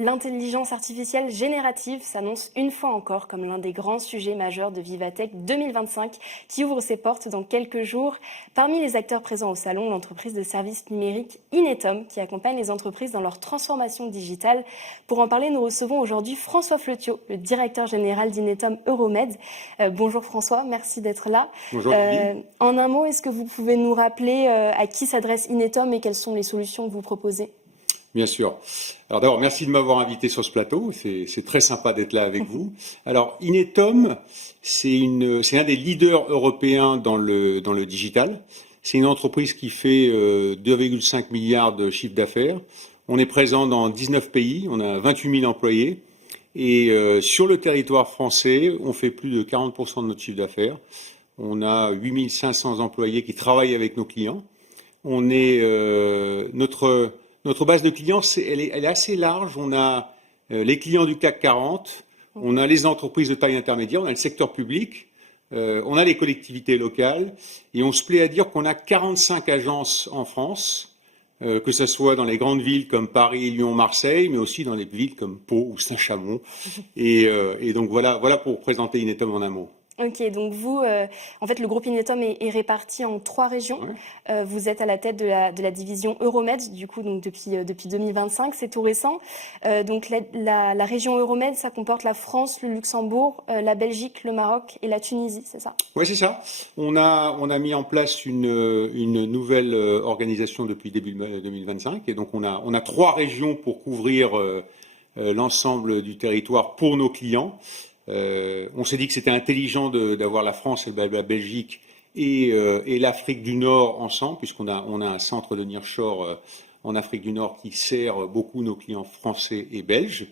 L'intelligence artificielle générative s'annonce une fois encore comme l'un des grands sujets majeurs de Vivatech 2025 qui ouvre ses portes dans quelques jours. Parmi les acteurs présents au salon, l'entreprise de services numériques Inetom qui accompagne les entreprises dans leur transformation digitale. Pour en parler, nous recevons aujourd'hui François Fletiot, le directeur général d'Inetom Euromed. Bonjour François, merci d'être là. Bonjour Lydie. En un mot, est-ce que vous pouvez nous rappeler à qui s'adresse Inetom et quelles sont les solutions que vous proposez ? Bien sûr. Alors d'abord, merci de m'avoir invité sur ce plateau. C'est très sympa d'être là avec vous. Alors Inetom, c'est un des leaders européens dans le digital. C'est une entreprise qui fait 2,5 milliards de chiffre d'affaires. On est présent dans 19 pays, on a 28 000 employés. Et sur le territoire français, on fait plus de 40% de notre chiffre d'affaires. On a 8 500 employés qui travaillent avec nos clients. On est Notre base de clients, elle est assez large. On a les clients du CAC 40, on a les entreprises de taille intermédiaire, on a le secteur public, on a les collectivités locales, et on se plaît à dire qu'on a 45 agences en France, que ce soit dans les grandes villes comme Paris, Lyon, Marseille, mais aussi dans les villes comme Pau ou Saint-Chamond. Et donc voilà pour présenter Inetom en un mot. Ok, donc vous, en fait, le groupe Inetom est réparti en 3 régions. Ouais. Vous êtes à la tête de la division Euromed, du coup, donc depuis 2025, c'est tout récent. Donc la région Euromed, ça comporte la France, le Luxembourg, la Belgique, le Maroc et la Tunisie, c'est ça ? Oui, c'est ça. On a mis en place une nouvelle organisation depuis début 2025, et donc on a 3 régions pour couvrir l'ensemble du territoire pour nos clients. On s'est dit que c'était intelligent d'avoir la France et la Belgique et l'Afrique du Nord ensemble, puisqu'on a un centre de nearshore en Afrique du Nord qui sert beaucoup nos clients français et belges.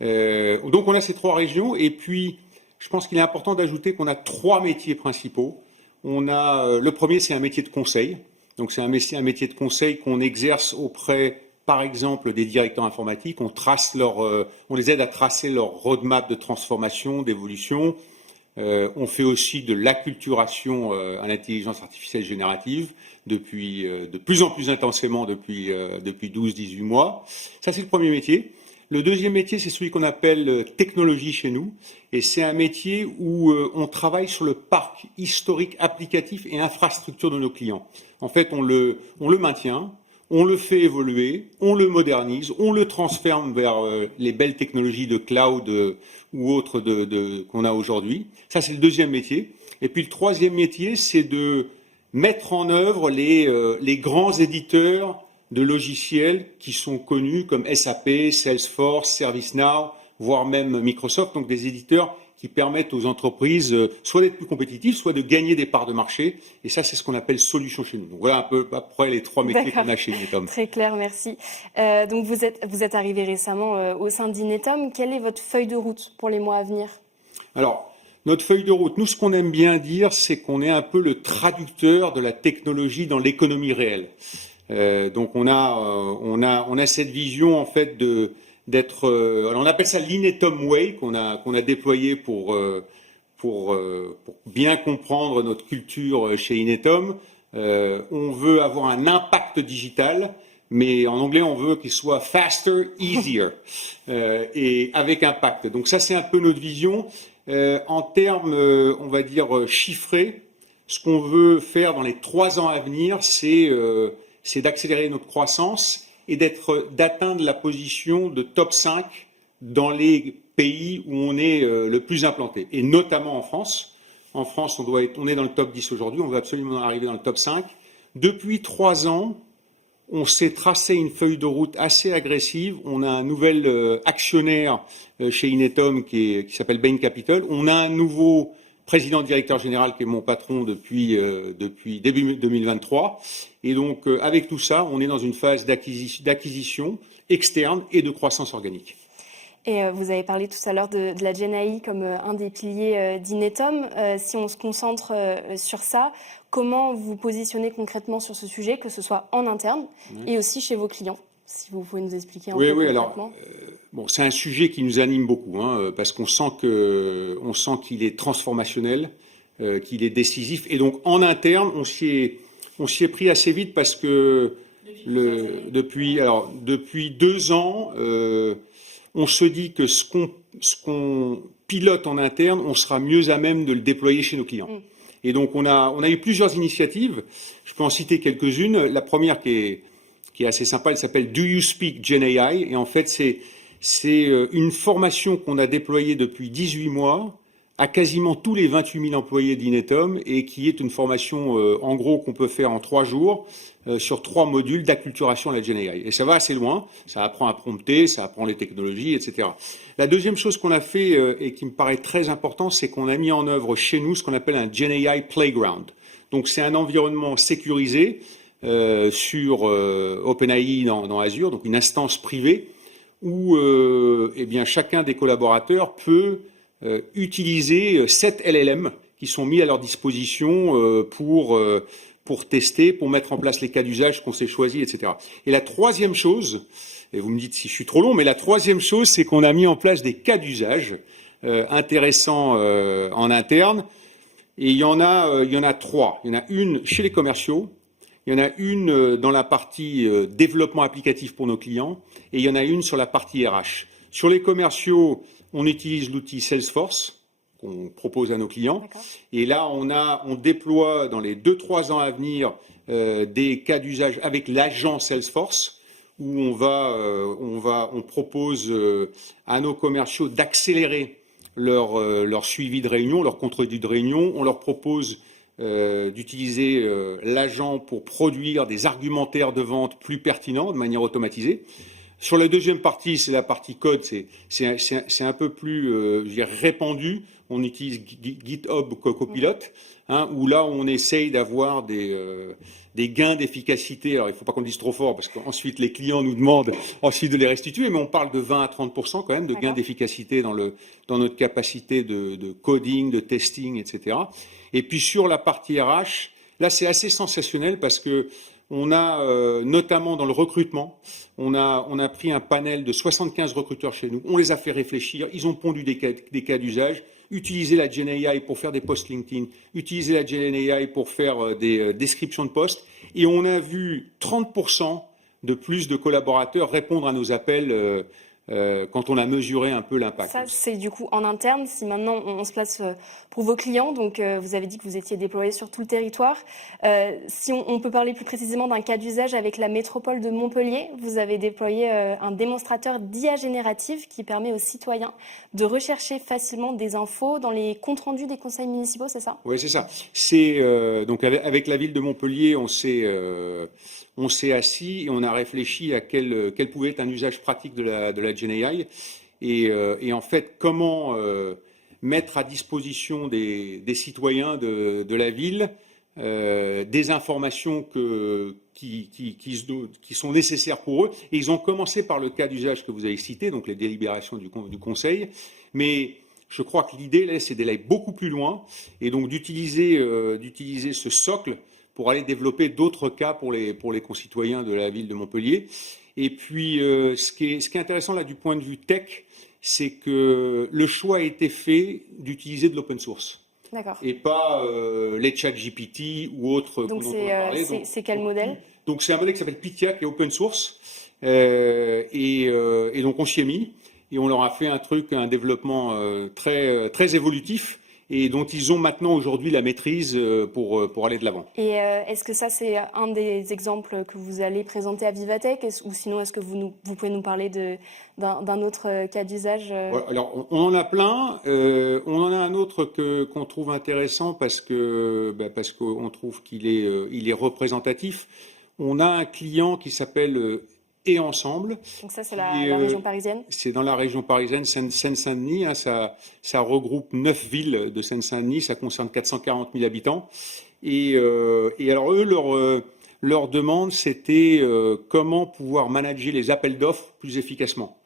Donc on a ces 3 régions, et puis je pense qu'il est important d'ajouter qu'on a 3 métiers principaux. Le premier, c'est un métier de conseil. Donc c'est un métier de conseil qu'on exerce auprès, par exemple, des directeurs informatiques. On les aide à tracer leur roadmap de transformation, d'évolution. On fait aussi de l'acculturation à l'intelligence artificielle générative de plus en plus intensément depuis 12-18 mois. Ça, c'est le premier métier. Le deuxième métier, c'est celui qu'on appelle technologie chez nous. Et c'est un métier où on travaille sur le parc historique, applicatif et infrastructure de nos clients. En fait, on le maintient, on le fait évoluer, on le modernise, on le transforme vers les belles technologies de cloud ou autres qu'on a aujourd'hui. Ça, c'est le deuxième métier. Et puis le troisième métier, c'est de mettre en œuvre les grands éditeurs de logiciels qui sont connus comme SAP, Salesforce, ServiceNow, voire même Microsoft, donc des éditeurs qui permettent aux entreprises soit d'être plus compétitives, soit de gagner des parts de marché. Et ça, c'est ce qu'on appelle solution chez nous. Donc voilà un peu après les 3 métiers qu'on a chez Inetom. Très clair, merci. Donc vous êtes arrivé récemment au sein d'Inetom. Quelle est votre feuille de route pour les mois à venir ? Alors, notre feuille de route, nous, ce qu'on aime bien dire, c'est qu'on est un peu le traducteur de la technologie dans l'économie réelle. Donc on a cette vision en fait d'être, on appelle ça l'Inetom Way qu'on a déployé pour bien comprendre notre culture chez Inetom. On veut avoir un impact digital, mais en anglais on veut qu'il soit faster, easier et avec impact. Donc ça, c'est un peu notre vision en termes, on va dire chiffrés. Ce qu'on veut faire dans les 3 ans à venir, c'est d'accélérer notre croissance et d'atteindre la position de top 5 dans les pays où on est le plus implanté, et notamment en France. En France, on est dans le top 10 aujourd'hui, on veut absolument arriver dans le top 5. Depuis 3 ans, on s'est tracé une feuille de route assez agressive. On a un nouvel actionnaire chez Inetom qui s'appelle Bain Capital. On a un nouveau président directeur général qui est mon patron depuis début 2023. Et donc, avec tout ça, on est dans une phase d'acquisition externe et de croissance organique. Et vous avez parlé tout à l'heure de la GenAI comme un des piliers d'Inetom. Si on se concentre sur ça, comment vous positionnez concrètement sur ce sujet, que ce soit en interne et aussi chez vos clients ? Si vous pouvez nous expliquer un peu concrètement. Alors, c'est un sujet qui nous anime beaucoup, parce qu'on sent qu'il est transformationnel, qu'il est décisif. Et donc, en interne, on s'y est pris assez vite parce que depuis 2 ans, on se dit que ce qu'on pilote en interne, on sera mieux à même de le déployer chez nos clients. Et donc, on a eu plusieurs initiatives. Je peux en citer quelques-unes. La première qui est assez sympa, elle s'appelle Do You Speak Gen AI? Et en fait, c'est une formation qu'on a déployée depuis 18 mois à quasiment tous les 28 000 employés d'Inetum et qui est une formation, en gros, qu'on peut faire en 3 jours sur 3 modules d'acculturation à la Gen AI. Et ça va assez loin. Ça apprend à prompter, ça apprend les technologies, etc. La deuxième chose qu'on a fait et qui me paraît très important, c'est qu'on a mis en œuvre chez nous ce qu'on appelle un Gen AI Playground. Donc, c'est un environnement sécurisé sur OpenAI dans Azure, donc une instance privée où eh bien, chacun des collaborateurs peut utiliser 7 LLM qui sont mis à leur disposition pour tester, pour mettre en place les cas d'usage qu'on s'est choisis, etc. Et la troisième chose, et vous me dites si je suis trop long, mais la troisième chose, c'est qu'on a mis en place des cas d'usage intéressants en interne. Et il y en a 3. Il y en a une chez les commerciaux, il y en a une dans la partie développement applicatif pour nos clients, et il y en a une sur la partie RH. Sur les commerciaux, on utilise l'outil Salesforce qu'on propose à nos clients. Et là, on déploie dans les 2-3 ans à venir des cas d'usage avec l'agent Salesforce où on propose à nos commerciaux d'accélérer leur suivi de réunion, leur compte-rendu de réunion. On leur propose d'utiliser l'agent pour produire des argumentaires de vente plus pertinents de manière automatisée. Sur la deuxième partie, c'est la partie code, c'est un peu plus je dirais, répandu. On utilise GitHub Copilot, où là on essaye d'avoir des gains d'efficacité. Alors il ne faut pas qu'on dise trop fort parce qu'ensuite les clients nous demandent ensuite de les restituer, mais on parle de 20 à 30% quand même de gains d'efficacité dans notre capacité de coding, de testing, etc. Et puis sur la partie RH, là c'est assez sensationnel parce que on a notamment dans le recrutement, on a pris un panel de 75 recruteurs chez nous, on les a fait réfléchir, ils ont pondu des cas d'usage, utiliser la Gen AI pour faire des posts LinkedIn, utiliser la Gen AI pour faire des descriptions de postes, et on a vu 30% de plus de collaborateurs répondre à nos appels quand on a mesuré un peu l'impact. Ça, c'est du coup en interne. Si maintenant on se place pour vos clients, donc vous avez dit que vous étiez déployé sur tout le territoire. Si on peut parler plus précisément d'un cas d'usage avec la métropole de Montpellier, vous avez déployé un démonstrateur d'IA générative qui permet aux citoyens de rechercher facilement des infos dans les comptes rendus des conseils municipaux, c'est ça? Oui, c'est ça. Donc avec la ville de Montpellier, on s'est assis et on a réfléchi à quel pouvait être un usage pratique de la Gen AI et en fait comment mettre à disposition des citoyens de la ville des informations qui sont nécessaires pour eux. Et ils ont commencé par le cas d'usage que vous avez cité, donc les délibérations du conseil, mais je crois que l'idée là, c'est d'aller beaucoup plus loin et donc d'utiliser ce socle pour aller développer d'autres cas pour les concitoyens de la ville de Montpellier. Et puis, ce qui est intéressant là du point de vue tech, c'est que le choix a été fait d'utiliser de l'open source. D'accord. Et pas les chats GPT ou autres. Donc, c'est quel modèle? Donc, c'est un modèle qui s'appelle Pythia, qui est open source. Et donc, on s'y est mis et on leur a fait un développement très évolutif et dont ils ont maintenant aujourd'hui la maîtrise pour aller de l'avant. Et est-ce que ça, c'est un des exemples que vous allez présenter à Vivatech ou sinon, est-ce que vous pouvez nous parler d'un autre cas d'usage Ouais, alors, on en a plein. On en a un autre qu'on trouve intéressant parce qu'on trouve qu'il est représentatif. On a un client qui s'appelle Et Ensemble. Donc ça, c'est la région parisienne? C'est dans la région parisienne, Seine-Saint-Denis. Ça regroupe 9 villes de Seine-Saint-Denis. Ça concerne 440 000 habitants. Et alors, eux, leur demande, c'était comment pouvoir manager les appels d'offres plus efficacement.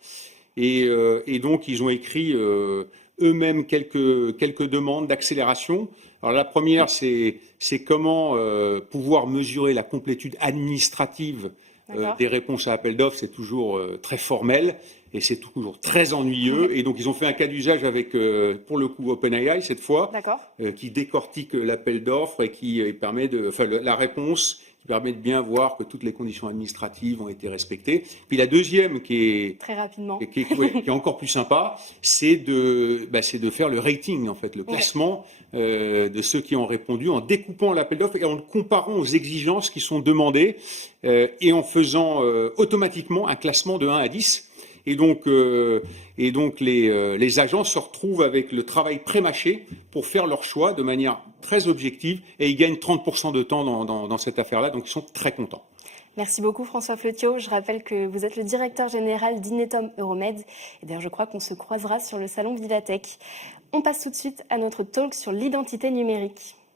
Et donc, ils ont écrit eux-mêmes quelques demandes d'accélération. Alors, la première, c'est comment pouvoir mesurer la complétude administrative des réponses à appel d'offres. C'est toujours très formel et c'est toujours très ennuyeux. Et donc, ils ont fait un cas d'usage avec, pour le coup, OpenAI cette fois, qui décortique l'appel d'offres et qui permet la réponse permet de bien voir que toutes les conditions administratives ont été respectées. Puis la deuxième, qui est Très rapidement. qui est encore plus sympa, c'est de faire le rating, en fait, le classement de ceux qui ont répondu, en découpant l'appel d'offres et en le comparant aux exigences qui sont demandées et en faisant automatiquement un classement de 1 à 10. Et donc les agents se retrouvent avec le travail pré-mâché pour faire leur choix de manière très objective et ils gagnent 30% de temps dans cette affaire-là, donc ils sont très contents. Merci beaucoup François Fletiot. Je rappelle que vous êtes le directeur général d'Inetom Euromed. Et d'ailleurs, je crois qu'on se croisera sur le salon Vivatech. On passe tout de suite à notre talk sur l'identité numérique.